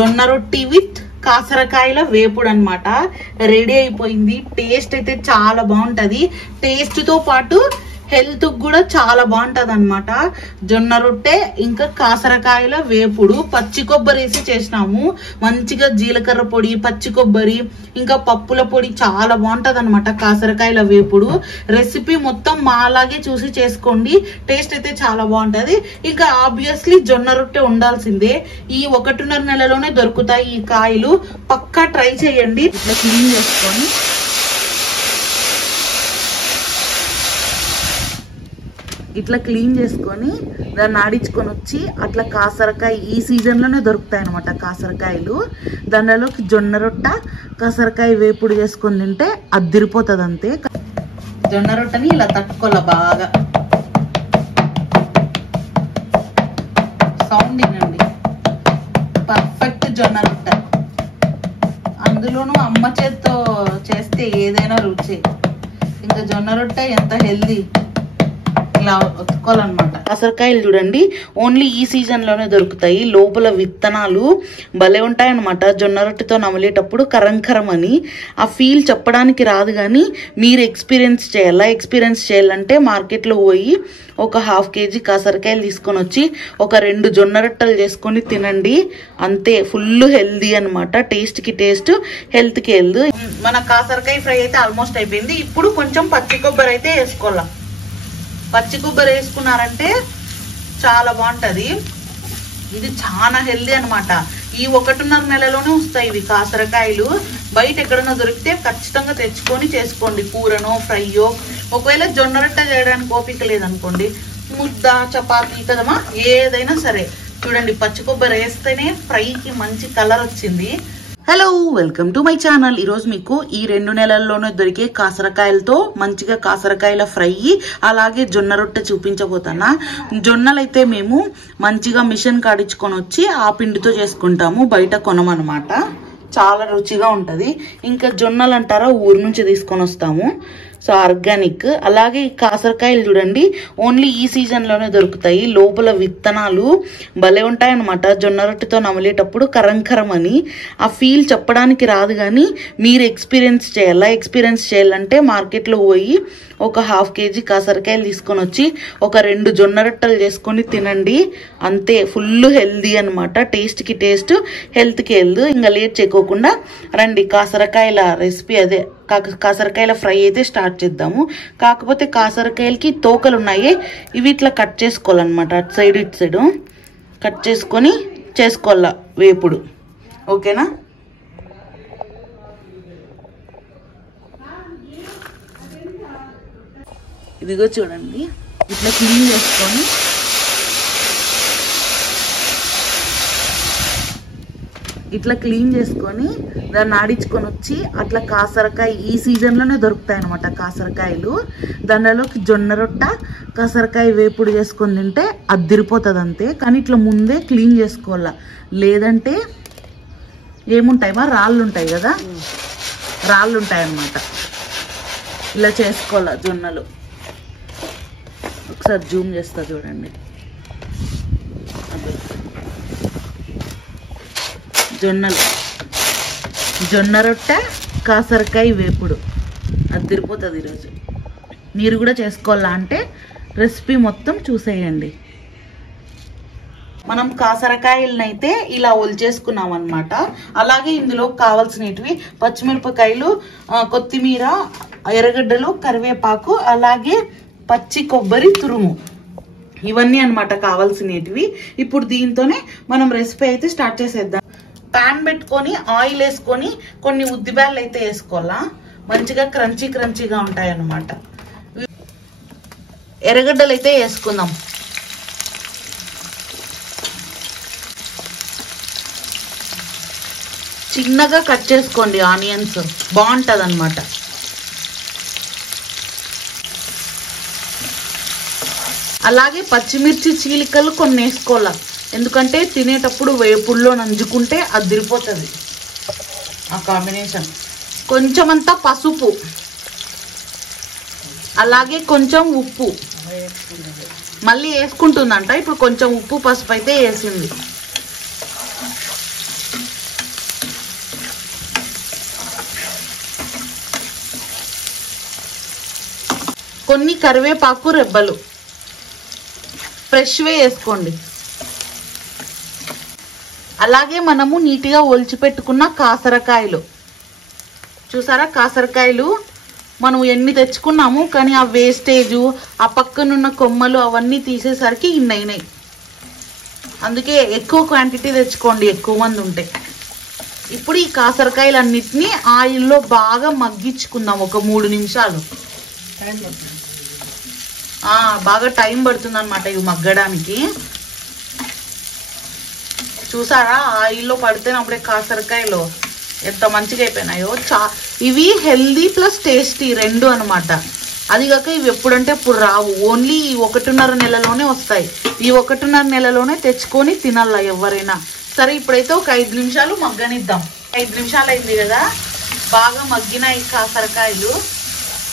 జొన్న రొట్టి విత్ కాసరకాయల వేపుడు అన్నమాట. రెడీ అయిపోయింది. టేస్ట్ అయితే చాలా బాగుంటది. టేస్ట్ తో పాటు హెల్త్ కూడా చాలా బాగుంటది అన్నమాట. జొన్న రొట్టె ఇంకా కాసరకాయల వేపుడు పచ్చి కొబ్బరి వేసి చేసినాము. మంచిగా జీలకర్ర పొడి, పచ్చి కొబ్బరి, ఇంకా పప్పుల పొడి చాలా బాగుంటది అన్నమాట కాసరకాయల వేపుడు. రెసిపీ మొత్తం మాలాగే చూసి చేసుకోండి. టేస్ట్ అయితే చాలా బాగుంటది. ఇంకా ఆబ్వియస్లీ జొన్న రొట్టె ఉండాల్సిందే. ఈ 1.5 నెలలోనే దొరుకుతాయి ఈ కాయలు. పక్కా ట్రై చేయండి. ఇట్లా క్లీన్ చేసుకొని దాన్ని ఆడించుకొని వచ్చి అట్లా కాసరకాయ ఈ సీజన్ లోనే దొరుకుతాయి అనమాట కాసరకాయలు. దానిలోకి జొన్న రొట్ట కాసరకాయ వేపుడు చేసుకొని తింటే అద్దిరిపోతుంది అంతే. జొన్న రొట్టని ఇలా తట్టుకోవాలి బాగా. సౌండ్ వినండి. పర్ఫెక్ట్ జొన్న రొట్ట. అందులోనూ అమ్మ చేత్తో చేస్తే ఏదైనా రుచి. ఇంకా జొన్న రొట్టె ఎంత హెల్దీ. ఇలా ఒత్తుకోవాలన్నమాట. కాసరకాయలు చూడండి ఓన్లీ ఈ సీజన్ లోనే దొరుకుతాయి. లోపల విత్తనాలు భలే ఉంటాయన్నమాట. జొన్న రొట్టెతో నమిలేటప్పుడు కరం అని ఆ ఫీల్ చెప్పడానికి రాదు, కానీ మీరు ఎక్స్పీరియన్స్ చేయాలా. ఎక్స్పీరియన్స్ చేయాలంటే మార్కెట్లో పోయి ఒక 1/2 kg కాసరకాయలు తీసుకొని వచ్చి ఒక 2 జొన్న రొట్టెలు చేసుకొని తినండి. అంతే. ఫుల్ హెల్దీ అనమాట. టేస్ట్ కి టేస్ట్, హెల్త్ కి హెల్త్. మన కాసరకాయ ఫ్రై అయితే ఆల్మోస్ట్ అయిపోయింది. ఇప్పుడు కొంచెం పచ్చి కొబ్బరి అయితే వేసుకోవాలా. పచ్చి కొబ్బరి వేసుకున్నారంటే చాలా బాగుంటది. ఇది చాలా హెల్దీ అనమాట. ఈ 1.5 నెలలోనే వస్తాయి ఇవి కాసరకాయలు. బయట ఎక్కడన్నా దొరికితే ఖచ్చితంగా తెచ్చుకొని చేసుకోండి. కూరనో ఫ్రైయో. ఒకవేళ జొన్న రొట్టె చేయడానికి ఓపిక లేదనుకోండి, ముద్ద చపాతీ కదమ్మా ఏదైనా సరే. చూడండి పచ్చి కొబ్బరి వేస్తేనే ఫ్రైకి మంచి కలర్ వచ్చింది. Hello, welcome to my channel. ఈరోజు మీకు ఈ 2 నెలల్లోనే దొరికే కాసరకాయలతో మంచిగా కాసరకాయల ఫ్రై అలాగే జొన్న రొట్టె చూపించబోతున్నా. జొన్నలైతే మేము మంచిగా మిషన్ కాడించుకొని వచ్చి ఆ పిండితో చేసుకుంటాము. బయట కొనమన్నమాట. చాలా రుచిగా ఉంటది. ఇంకా జొన్నలు అంటారా ఊరు నుంచి తీసుకొని వస్తాము. So organic. అలాగే ఈ కాసరకాయలు చూడండి ఓన్లీ ఈ సీజన్ లోనే దొరుకుతాయి. లోపల విత్తనాలు భలే ఉంటాయన్నమాట. జొన్న రొట్టెతో నమిలేటప్పుడు కరం అని ఆ ఫీల్ చెప్పడానికి రాదు, కానీ మీరు ఎక్స్పీరియన్స్ చేయాలా. ఎక్స్పీరియన్స్ చేయాలంటే మార్కెట్లో పోయి ఒక 1/2 kg కాసరకాయలు తీసుకొని వచ్చి ఒక 2 జొన్న రొట్టెలు చేసుకొని తినండి. అంతే. ఫుల్ హెల్దీ అనమాట. టేస్ట్ కి టేస్ట్, హెల్త్ కి హెల్త్. ఇంకా లేట్ చేయకోకుండా రండి కాసరకాయల రెసిపీ అదే కాసరకాయల ఫ్రై అయితే స్టార్ట్ చేద్దాము. కాకపోతే కాసరకాయలకి తోకలు ఉన్నాయి. ఇవి ఇట్లా కట్ చేసుకోవాలన్నమాట. అటు సైడ్ ఇటు సైడు కట్ చేసుకొని చేసుకోవాల వేపుడు. ఓకేనా. ఇదిగో చూడండి ఇట్లా క్లీన్ చేసుకొని దాన్ని ఆడించుకొని వచ్చి అట్లా కాసరకాయ ఈ సీజన్ లోనే దొరుకుతాయి అనమాట కాసరకాయలు. దానిలోకి జొన్న రొట్ట కాసరకాయ వేపుడు చేసుకొని తింటే అద్దిరిపోతుంది అంతే. కానీ ఇట్లా ముందే క్లీన్ చేసుకోవాలా, లేదంటే ఏముంటాయి రాళ్ళు ఉంటాయి కదా, రాళ్ళు ఉంటాయి అన్నమాట. ఇలా చేసుకోవాలా జొన్నలు. ఒకసారి జూమ్ చేస్తా చూడండి. జొన్నలు, జొన్న రొట్టె కాసరకాయ వేపుడు అదిరిపోతుంది ఈరోజు. మీరు కూడా చేసుకోవాలా అంటే రెసిపీ మొత్తం చూసేయండి. మనం కాసరకాయలనైతే ఇలా ఒలిచేసుకున్నాం అనమాట. అలాగే ఇందులో కావాల్సినవి పచ్చిమిరపకాయలు, కొత్తిమీర, ఎర్రగడ్డలు, కరివేపాకు, అలాగే పచ్చి కొబ్బరి తురుము. ఇవన్నీ అనమాట కావాల్సినవి. ఇప్పుడు దీంతోనే మనం రెసిపీ అయితే స్టార్ట్ చేసేద్దాం. ప్యాన్ పెట్టుకొని ఆయిల్ వేసుకొని కొన్ని ఉద్దిబ్యాళ్ళు అయితే వేసుకోవాలా. మంచిగా క్రంచీగా ఉంటాయి అన్నమాట. ఎర్రగడ్డలు అయితే వేసుకుందాం. చిన్నగా కట్ చేసుకోండి ఆనియన్స్, బాగుంటది అన్నమాట. అలాగే పచ్చిమిర్చి చీలికలు కొన్ని వేసుకోవాలా. ఎందుకంటే తినేటప్పుడు వేపుడులో నంజుకుంటే అదిరిపోతుంది ఆ కాంబినేషన్. కొంచెం అంతా పసుపు, అలాగే కొంచెం ఉప్పు. మళ్ళీ వేసుకుంటుందంట. ఇప్పుడు కొంచెం ఉప్పు పసుపు అయితే వేసింది. కొన్ని కరివేపాకు రెబ్బలు ఫ్రెష్వే వేసుకోండి. అలాగే మనము నీట్గా ఒలిచి పెట్టుకున్న కాసరకాయలు చూసారా, కాసరకాయలు మనం ఎన్ని తెచ్చుకున్నాము కానీ ఆ వేస్టేజు ఆ పక్కనున్న కొమ్మలు అవన్నీ తీసేసరికి ఇన్నైనాయి. అందుకే ఎక్కువ క్వాంటిటీ తెచ్చుకోండి, ఎక్కువ మంది ఉంటే. ఇప్పుడు ఈ కాసరకాయలన్నిటినీ ఆయిల్లో బాగా మగ్గించుకుందాం ఒక 3 నిమిషాలు. బాగా టైం పడుతుంది అనమాట ఇవి మగ్గడానికి. చూసారా ఆయిల్లో పడితేనే అప్పుడే కాసరకాయలు ఎంత మంచిగా అయిపోయినాయో. ఇవి హెల్దీ ప్లస్ టేస్టీ రెండు అనమాట. అది కాక ఇవి ఎప్పుడంటే అప్పుడు రావు, ఓన్లీ 1.5 నెలలోనే వస్తాయి. ఈ 1.5 నెలలోనే తెచ్చుకొని తినాల ఎవరైనా సరే. ఇప్పుడైతే ఒక 5 నిమిషాలు మగ్గనిద్దాం. 5 నిమిషాలు అయింది కదా, బాగా మగ్గినాయి కాసరకాయలు.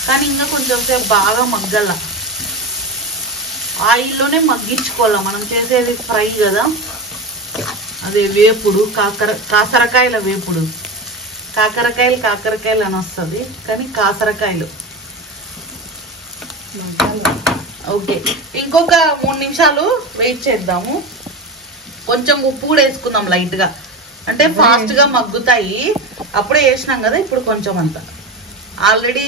కానీ ఇంకా కొంచెం సేపు బాగా మగ్గల, ఆయిల్లోనే మగ్గించుకోవాలా. మనం చేసేది ఫ్రై కదా, అదే వేపుడు, కాసరకాయల వేపుడు. కాకరకాయలు అని వస్తుంది కానీ కాసరకాయలు. ఓకే, ఇంకొక 3 నిమిషాలు వెయిట్ చేద్దాము. కొంచెం ఉప్పు కూడా వేసుకుందాం లైట్గా, అంటే ఫాస్ట్గా మగ్గుతాయి. అప్పుడే వేసినాం కదా, ఇప్పుడు కొంచెం అంత ఆల్రెడీ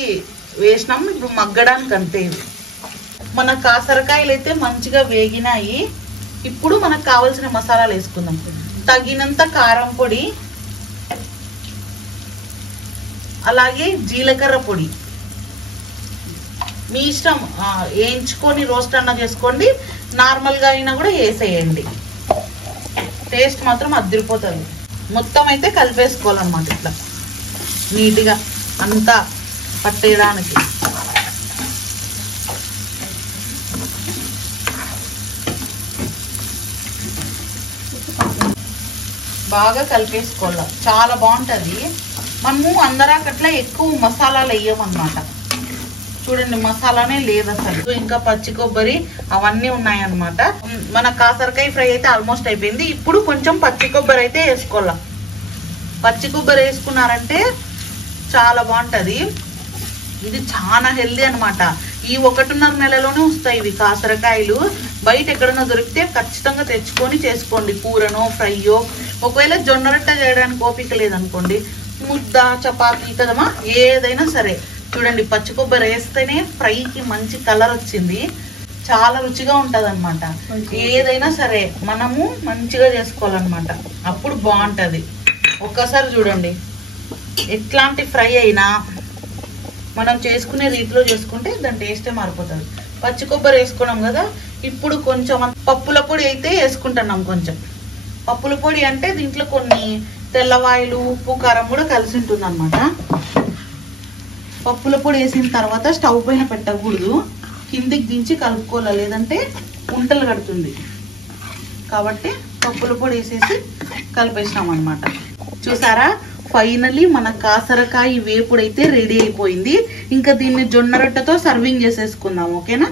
వేసినాం, ఇప్పుడు మగ్గడానికి అంతే. మన కాసరకాయలు అయితే మంచిగా వేగినాయి. ఇప్పుడు మనకు కావాల్సిన మసాలాలు వేసుకుందాం. తగినంత కారం పొడి, అలాగే జీలకర్ర పొడి. మీ ఇష్టం, వేయించుకొని రోస్ట్ అన్నా చేసుకోండి, నార్మల్గా అయినా కూడా వేసేయండి. టేస్ట్ మాత్రం అదిరిపోతుంది. మొత్తం అయితే కలిపేసుకోవాలన్నమాట ఇట్లా నీట్గా అంతా పట్టేయడానికి. బాగా కలిపేసుకోవాలి, చాలా బాగుంటుంది. మనము అందరాకట్లా ఎక్కువ మసాలాలు వేయమన్నమాట. చూడండి మసాలానే లేదు అసలు, ఇంకా పచ్చి కొబ్బరి అవన్నీ ఉన్నాయన్నమాట. మన కాసరకాయ ఫ్రై అయితే ఆల్మోస్ట్ అయిపోయింది. ఇప్పుడు కొంచెం పచ్చి కొబ్బరి అయితే వేసుకోవాలి. పచ్చి కొబ్బరి వేసుకున్నారంటే చాలా బాగుంటుంది. ఇది చాలా హెల్దీ అనమాట. ఈ 1.5 నెలలోనే వస్తాయి ఇవి కాసరకాయలు. బయట ఎక్కడైనా దొరికితే ఖచ్చితంగా తెచ్చుకొని చేసుకోండి, కూరనో ఫ్రైయో. ఒకవేళ జొన్న రొట్టె చేయడానికి ఓపిక లేదనుకోండి, ముద్ద చపాతీ కదమ్మా, ఏదైనా సరే. చూడండి పచ్చి కొబ్బరి వేస్తేనే ఫ్రైకి మంచి కలర్ వచ్చింది, చాలా రుచిగా ఉంటుంది అనమాట. ఏదైనా సరే మనము మంచిగా చేసుకోవాలన్నమాట, అప్పుడు బాగుంటుంది. ఒక్కసారి చూడండి, ఎట్లాంటి ఫ్రై అయినా మనం చేసుకునే రీతిలో చేసుకుంటే దాని టేస్టే మారిపోతుంది. పచ్చి కొబ్బరి వేసుకున్నాం కదా, ఇప్పుడు కొంచెం పప్పుల పొడి అయితే వేసుకుంటున్నాం. కొంచెం పప్పుల పొడి అంటే దీంట్లో కొన్ని తెల్లవాయిలు, ఉప్పు, కారం కూడా కలిసి ఉంటుంది అనమాట. పప్పుల పొడి వేసిన తర్వాత స్టవ్ పైన పెట్టకూడదు, కిందికి దించి కలుపుకోవాలి, లేదంటే ఉంటలు కడుతుంది. కాబట్టి పప్పుల పొడి వేసేసి కలిపేసినాం అనమాట. చూసారా, ఫైనలీ మన కాసరకాయ వేపుడైతే రెడీ అయిపోయింది. ఇంకా దీన్ని జొన్న రొట్టెతో సర్వింగ్ చేసేసుకుందాం. ఓకేనా,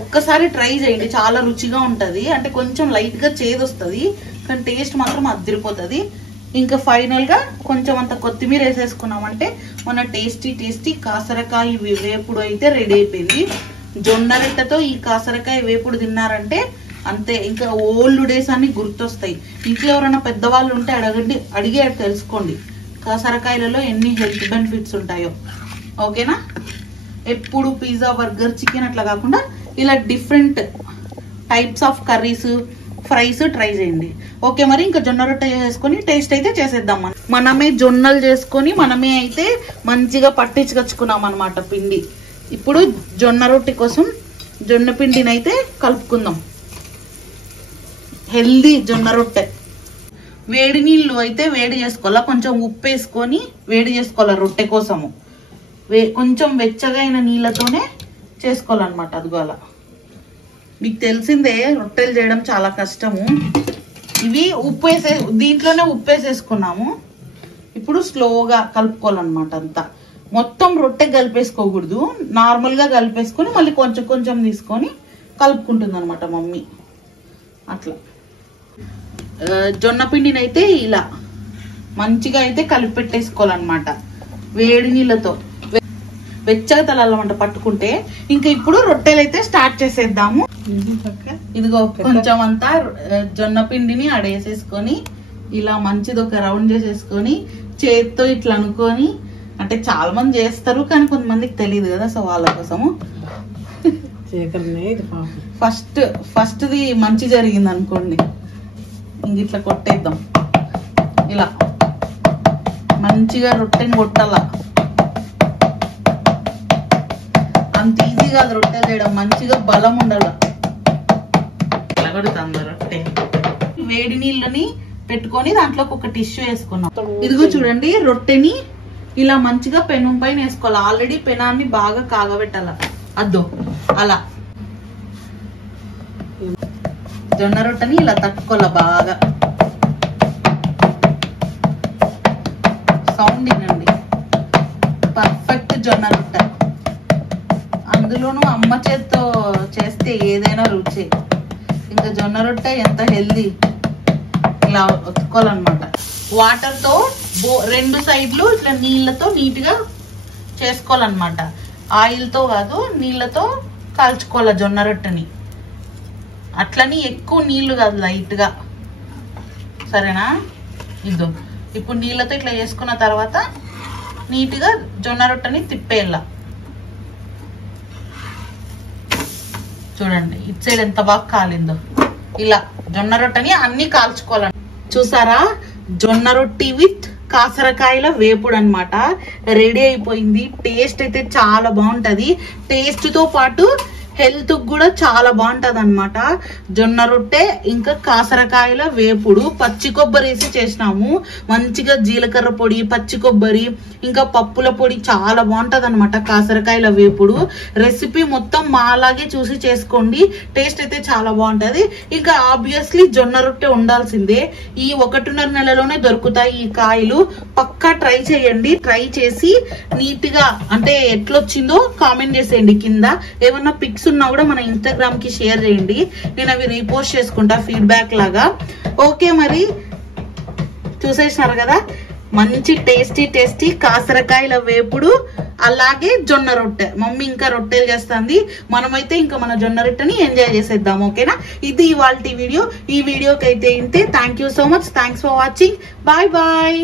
ఒక్కసారి ట్రై చేయండి, చాలా రుచిగా ఉంటుంది. అంటే కొంచెం లైట్గా చేదు వస్తుంది కానీ టేస్ట్ మాత్రం అదిరిపోతుంది. ఇంకా ఫైనల్గా కొంచెం అంత కొత్తిమీర వేసేసుకున్నామంటే మన టేస్టీ కాసరకాయ వేపుడు అయితే రెడీ అయిపోయింది. జొన్న రొట్టెతో ఈ కాసరకాయ వేపుడు తిన్నారంటే అంతే, ఇంకా ఓల్డ్ డేస్ అన్ని గుర్తొస్తాయి. ఇంట్లో ఎవరైనా పెద్దవాళ్ళు ఉంటే అడిగి తెలుసుకోండి కాసరకాయలలో ఎన్ని హెల్త్ బెనిఫిట్స్ ఉంటాయో. ఓకేనా, ఎప్పుడు పిజ్జా, బర్గర్, చికెన్ అట్లా కాకుండా ఇలా different types of curries, fries try చేయండి. ఓకే, మరి ఇంకా జొన్న రొట్టె చేసుకొని టేస్ట్ అయితే చేసేద్దాం. మనమే జొన్నలు చేసుకొని మనమే అయితే మంచిగా పట్టించుకొచ్చుకున్నాం అనమాట పిండి. ఇప్పుడు జొన్న రొట్టె కోసం జొన్న పిండిని అయితే కలుపుకుందాం. హెల్దీ జొన్న రొట్టె. వేడి నీళ్ళు అయితే వేడి చేసుకోవాలా, కొంచెం ఉప్పు వేసుకొని వేడి చేసుకోవాలా రొట్టె కోసము. కొంచెం వెచ్చగా అయిన నీళ్ళతోనే చేసుకోవాలన్నమాట. అదిగోలా మీకు తెలిసిందే, రొట్టెలు చేయడం చాలా కష్టము. ఇవి దీంట్లోనే ఉప్పు వేసేసుకున్నాము. ఇప్పుడు స్లోగా కలుపుకోవాలన్నమాట. అంతా మొత్తం రొట్టె కలిపేసుకోకూడదు, నార్మల్గా కలిపేసుకొని మళ్ళీ కొంచెం కొంచెం తీసుకొని కలుపుకుంటుంది అనమాట మమ్మీ. అట్లా జొన్న పిండిని అయితే ఇలా మంచిగా అయితే కలిపి పెట్టేసుకోవాలన్నమాట వేడి నీళ్ళతో. వెచ్చగా తలాలన్నమాట పట్టుకుంటే. ఇంకా ఇప్పుడు రొట్టెలు అయితే స్టార్ట్ చేసేద్దాము. ఇదిగో కొంచెం అంతా జొన్న పిండిని ఆడేసేసుకొని ఇలా మంచిది ఒక రౌండ్ చేసేసుకొని చేతితో ఇట్లా అనుకొని, అంటే చాలా మంది చేస్తారు కానీ కొంతమందికి తెలియదు కదా, సో వాళ్ళ కోసము ఫస్ట్ది మంచి జరిగింది అనుకోండి, ఇంక ఇట్లా కొట్టేద్దాం. ఇలా మంచిగా రొట్టెని కొట్టాల. అంత ఈజీ కాదు రొట్టెలు చేయడం, మంచిగా బలం ఉండాల. ఇలా కొడుతుంది రొట్టె. వేడి నీళ్ళని పెట్టుకొని దాంట్లోకి ఒక టిష్యూ వేసుకున్నాం. ఇదిగో చూడండి, రొట్టెని ఇలా మంచిగా పెనం పైన వేసుకోవాలి. ఆల్రెడీ పెనాన్ని బాగా కాగబెట్టాల. అద్దో అలా జొన్న రొట్టెని ఇలా తట్టుకోవాలి బాగా. సౌండ్ వినండి, పర్ఫెక్ట్ జొన్న రొట్టె. అందులోనూ అమ్మ చేత్తో చేస్తే ఏదైనా రుచి. ఇంకా జొన్న రొట్టె ఎంత హెల్దీ. ఇలా ఒత్తుకోవాలన్నమాట. వాటర్ తో రెండు సైడ్లు ఇట్లా నీళ్ళతో నీట్ గా చేసుకోవాలన్నమాట. ఆయిల్ తో కాదు, నీళ్ళతో కాల్చుకోవాలి జొన్న రొట్టెని. అట్లని ఎక్కువ నీళ్లు కాదు, లైట్ గా. సరేనా? ఇదో ఇప్పుడు నీళ్ళతో ఇట్లా చేసుకున్న తర్వాత నీట్ గా జొన్న రొట్టెని తిప్పేయాల. చూడండి ఇటు సైడ్ ఎంత బాగా కాలిందో. ఇలా జొన్న రొట్టెని అన్ని కాల్చుకోవాలండి. చూసారా, జొన్న రొట్టి విత్ కాసరకాయల వేపుడు అన్నమాట రెడీ అయిపోయింది. టేస్ట్ అయితే చాలా బాగుంటది. టేస్ట్ తో పాటు హెల్త్ కూడా చాలా బాగుంటది అన్నమాట. జొన్న రొట్టె ఇంకా కాసరకాయల వేపుడు పచ్చి కొబ్బరి వేసి చేసినాము. మంచిగా జీలకర్ర పొడి, పచ్చి కొబ్బరి, ఇంకా పప్పుల పొడి, చాలా బాగుంటది అన్నమాట కాసరకాయల వేపుడు. రెసిపీ మొత్తం మాలాగే చూసి చేసుకోండి, టేస్ట్ అయితే చాలా బాగుంటది. ఇంకా ఆబ్వియస్లీ జొన్న రొట్టె ఉండాల్సిందే. ఈ 1.5 నెలలోనే దొరుకుతాయి ఈ కాయలు. పక్కా ట్రై చేయండి. ట్రై చేసి నీట్ గా అంటే ఎట్లొచ్చిందో కామెంట్ చేసేయండి కింద. ఏమన్నా పిక్స్ ఉన్నా కూడా మన ఇన్స్టాగ్రామ్ కి షేర్ చేయండి, నేను అవి రీపోస్ట్ చేసుకుంటా ఫీడ్బ్యాక్ లాగా. ఓకే, మరి చూసేసినారు కదా, మంచి టేస్టీ కాసరకాయల వేపుడు అలాగే జొన్న రొట్టె. మమ్మీ ఇంకా రొట్టెలు చేస్తుంది, మనమైతే ఇంకా మన జొన్న రొట్టెని ఎంజాయ్ చేసేద్దాం. ఓకేనా? ఇది ఇవాల్టి వీడియో. ఈ వీడియోకి అయితే ఇంతే. Thank you so much. Thanks for watching. Bye bye.